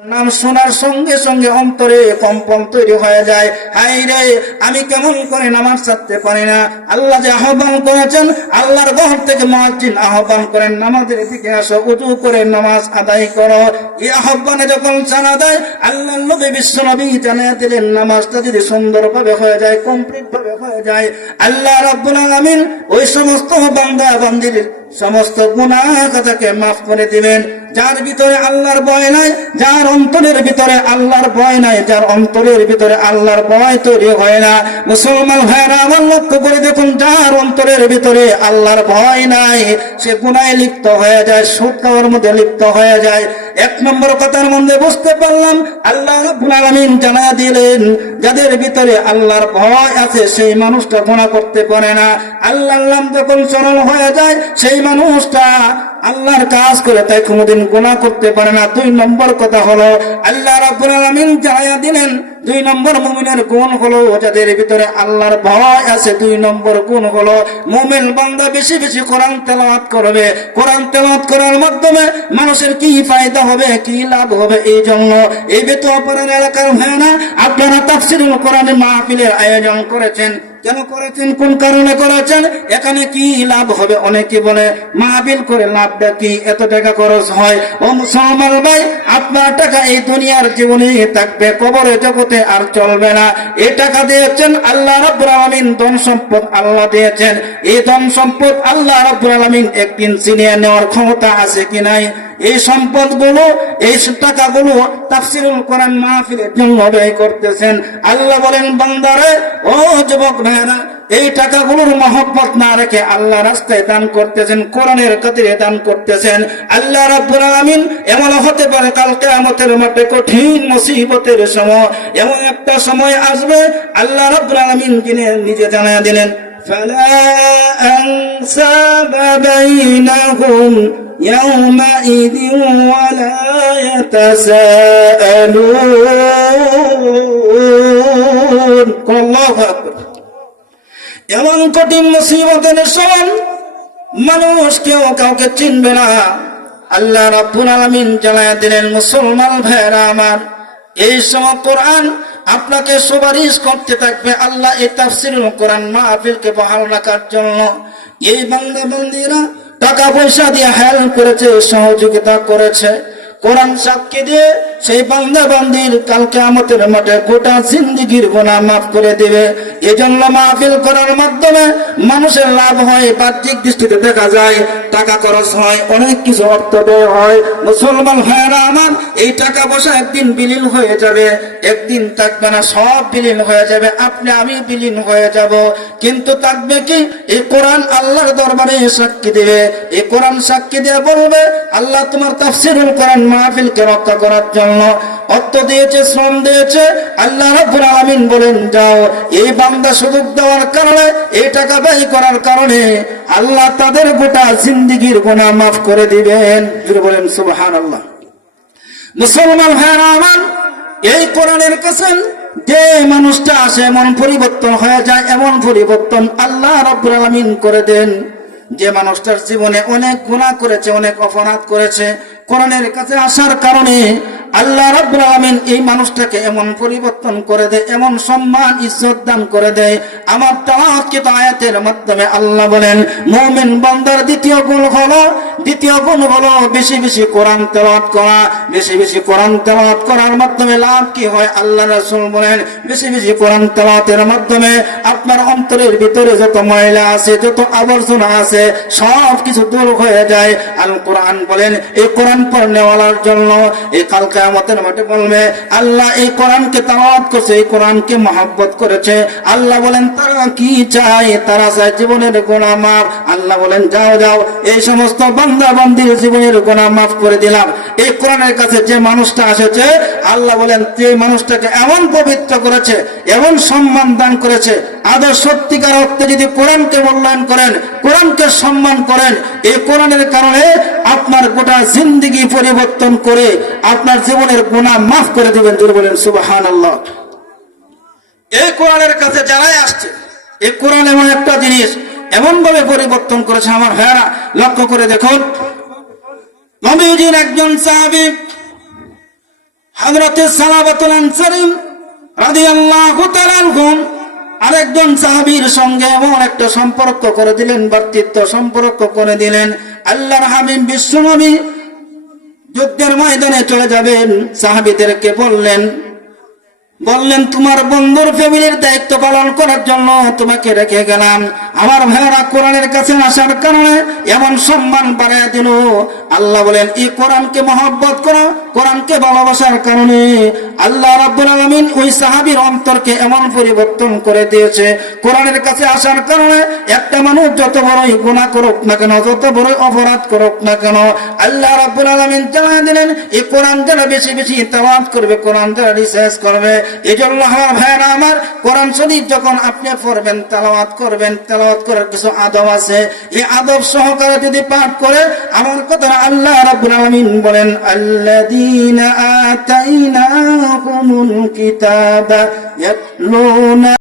নাম শোনার সঙ্গে সঙ্গে অন্তরে কম্পন তৈরি হয়ে যায়। হায় রে, আমি কেমন করে নামাজ ছাড়তে পারি না। আল্লাহ যে আহ্বান করেছেন, আল্লাহর ঘর থেকে মুয়াজ্জিন আহ্বান করেন, নামাজের দিকে আসো, উজু করে নামাজ আদায় করো। এই আহ্বানে যখন সাড়া দেয়, আল্লাহর নবী বিশ্ব নবী জানিয়ে দিলেন, নামাজটা যদি সুন্দরভাবে হয়ে যায়, কমপ্লিট ভাবে হয়ে যায়, আল্লাহ রাব্বুল আলামিন ওই সমস্ত বান্দা বান্দির সমস্ত গুনাহ খাতাকে মাফ করে দিবেন। যার ভিতরে আল্লাহর ভয় নাই, যার অন্তরের ভিতরে আল্লাহর ভয় নাই, যার অন্তরের ভিতরে আল্লাহর ভয় তৈরি হয় না, মুসলমান ভাইরা আমার লক্ষ্য করে দেখুন, যার অন্তরের ভিতরে আল্লাহর ভয় নাই, সে গুনাহে লিপ্ত হয়ে যায়, সুদ খাওয়ার মধ্যে লিপ্ত হয়ে যায়। এক নম্বর কথার মধ্যে বুঝতে পারলাম, আল্লাহ রাব্বুল আলামিন জানায়া দিলেন, যাদের ভিতরে আল্লাহর ভয় আছে সেই মানুষটা গুনাহ করতে পারে না। আল্লাহর নাম যখন স্মরণ হয়ে যায়, সেই মানুষটা আল্লাহর কাজ করে তাই কোনোদিন গুনাহ করতে পারে না। দুই নম্বর কথা হলো, আল্লাহ রাব্বুল আলামিন জানায়া দিলেন, দুই নম্বর মুমিনের গুণ হলো, যাদের ভিতরে আল্লাহর ভয় আছে, দুই নম্বর গুণ হলো মুমিন বান্দা বেশি বেশি কোরআন তেলাওয়াত করবে। কোরআন তেলাওয়াত করার মাধ্যমে মানুষের কি ফায়দা হবে, কি লাভ হবে, এই জন্য এই বেতুয়াপাড়ার এলাকার ভাইরা আপনারা তাফসীরুল কোরআনের মাহফিলের আয়োজন করেছেন। কেন করেছেন, কোন কারণে করেছেন, এখানে কি লাভ হবে? অনেকে বলে মাহফিল করে লাভটা কি, এত টাকা খরচ হয়। ও মুসলমান ভাই, আপনার টাকা এই দুনিয়ার জীবনে থাকবে, কবরে জগতে আর চলবে না। এই টাকা দিয়েছেন আল্লাহ রাব্বুল আলামিন, ধন সম্পদ আল্লাহ দিয়েছেন। এই ধন সম্পদ আল্লাহ রাব্বুল আলামিন একদিন ছিনিয়ে নেওয়ার ক্ষমতা আছে কি নাই? এই সম্পদগুলো, এই টাকাগুলো তাফসীরুল কোরআন মাহফিলের জন্য ব্যয় করতেছেন। আল্লাহ বলেন, বান্দারে, ও যুবক ভাইরা, এই টাকাগুলোর মহব্বত না রেখে আল্লাহ রাস্তায় দান করতেছেন, কোরআনের খাতিরে দান করতেছেন। আল্লাহ রাব্বুল আলামিন এমন হতে পারে কাল কিয়ামতের মাঠে কঠিন মুসিবতের সময়, এমন একটা সময় আসবে, আল্লাহ রাব্বুল আলামিন নিজে জানায়া দিলেন, ফালা আনসাবা বাইনাহুম يومئذ ولا يتساءلون। আল্লাহু আকবার। এমন কঠিন মুসিবতের সময় মানুষ কেউ কাউকে চিনবে না। আল্লাহ রাব্বুল আলামিন জানায়া দিলেন, মুসলমান ভাইরা আমার, এই সময় কোরআন আপনাকে সুপারিশ করতে থাকবে। আল্লাহ এই তাফসীরুল কোরআন মাহফিলকে বহাল রাখার জন্য এই বান্দা বান্দীরা টাকা পয়সা দিয়ে হেল্প করেছে, সহযোগিতা করেছে। কোরআন সাক্ষী দিয়ে সেই বান্দা বান্দির কাল কিয়ামতের মাঠে গোটা জিন্দেগীর গুনাহ মাফ করে দিবে। এজন্য মাহফিল করার মাধ্যমে মানুষের লাভ হয়। বাহ্যিক দৃষ্টিতে দেখা যায় টাকা খরচ হয়, অনেক কিছু অর্থ ব্যয় হয়। মুসলমান ভাইরা আমার, এই টাকা পয়সা একদিন বিলীন হয়ে যাবে, একদিন থাকবে না, সব বিলীন হয়ে যাবে, আপনি আমি বিলীন হয়ে যাব। কিন্তু থাকবে কি? এই কোরআন আল্লাহর দরবারে সাক্ষী দিবে। এই কোরআন সাক্ষী দিয়ে বলবে, আল্লাহ তোমার তাফসীরুল কোরআন মাহফিলকে রক্ষা করার জন্য অর্থ দিয়েছে, শ্রম দিয়েছে। আল্লাহ রাব্বুল আলামিন বলেন, যাও, এই বান্দা সুযোগ দেওয়ার কারণে, এই টাকা ব্যয় করার কারণে আল্লাহ তাদের গোটা জিন্দেগীর গুনাহ মাফ করে দিবেন। বলেন সুবহানাল্লাহ। মুসলমান ভাইরা আমার, এই কোরআনের কাছে যে মানুষটা আসে, এমন পরিবর্তন হয়ে যায়, এমন পরিবর্তন আল্লাহ রাব্বুল আলামিন করে দেন। যে মানুষটার জীবনে অনেক গুনাহ করেছে, অনেক অপরাধ করেছে, কোরআনের কাছে আসার কারণে আল্লাহ রাব্বুল আলামিন এই মানুষটাকে এমন পরিবর্তন করে দেয়, এমন সম্মান ইজ্জত দান করে দেয়। আমার তেলাওয়াতকৃত আয়াতের মাধ্যমে আল্লাহ বলেন, মুমিন বান্দার দ্বিতীয় গুণ হলো বেশি বেশি কোরআন তেলাওয়াত করা। বেশি বেশি কোরআন তেলাওয়াত করার মাধ্যমে লাভ কি হয়? আল্লাহ রাসূল বলেন, বেশি বেশি কোরআন তেলাওয়াতের মাধ্যমে আপনার অন্তরের ভিতরে যত ময়লা আছে, যত আবর্জনা আছে, সব কিছু দূর হয়ে যায়। আল কোরআন বলেন, এই কোরআন পড়নেওয়ালার জন্য এই কাল কিয়ামতের মাঠে বলবে, আল্লাহ এই কোরআনকে তেলাওয়াত করছে, এই কোরআনকে মহব্বত করেছে। আল্লাহ বলেন, তারা কি চায়? তারা চায় জীবনের গুনাহ মাফ। আল্লাহ বলেন, যাও যাও, এই সমস্ত বান্দা বান্দির জীবনের গুনাহ মাফ করে দিলাম। এই কোরআনের কাছে যে মানুষটা এসেছে, আল্লাহ বলেন, যে মানুষটাকে এমন পবিত্র করেছে, এমন সম্মান দান করেছে, আদর্শ সত্যিকার অর্থে যদি কোরআনকে মূল্যায়ন করেন, কোরআনকে সম্মান করেন, এই কোরআনের কারণে আপনার গোটা জিন্দেগি পরিবর্তন করে আপনার জীবনের গুনাহ মাফ করে দিবেন। জোরে বলেন সুবহানাল্লাহ। এই কোরআনের কাছে যারাই আসছে, এই কোরআন এমন একটা জিনিস, এমন ভাবে পরিবর্তন করেছে। আমার ভাইরা লক্ষ্য করে দেখুন, নবীজির একজন সাহাবী হযরতে সালাবাতুল আনসারী রাদিয়াল্লাহু তাআলা আনহুম আরেকজন সাহাবীর সঙ্গে এমন একটা সম্পর্ক করে দিলেন, ভ্রাতৃত্ব সম্পর্ক করে দিলেন। আল্লাহর হাবিব বিশ্বনবী যুদ্ধের ময়দানে চলে যাবেন, সাহাবীদেরকে বললেন তোমার বন্ধুর ফ্যামিলির দায়িত্ব পালন করার জন্য তোমাকে রেখে গেলাম। আমার ভাইয়েরা, কোরআনের কাছে আসার কারণে এমন সম্মান বাড়ায় দিল। আল্লাহ বলেন এই কোরআনকে মহব্বত করো, কোরআনকে ভালোবাসার কারণে আল্লাহ রাব্বুল আলামিন ওই সাহাবীর অন্তরকে এমন পরিবর্তন করে দিয়েছে। কোরআনের কাছে আসার কারণে একটা মানুষ যত বড়ই গুনাহ করুক না কেন, যত বড়ই অপরাধ করুক না কেন, আল্লাহ রাব্বুল আলামিন জানিয়ে দিলেন এই কোরআন যারা বেশি বেশি তেলাওয়াত করবে, কোরআন যারা রিসার্চ করবে, এই জন্য আমার ভাইয়েরা আমার, কোরআন শরীফ যখন আপনি পড়বেন, তেলাওয়াত করবেন, তেলাওয়াত করার কিছু আদব আছে। এই আদব সহকারে যদি পাঠ করে আমার কথা আল্লাহ রাব্বুল আলামিন বলেন আল্লাযীনা আতাইনাহুমুল কিতাবা ইয়াতলুনা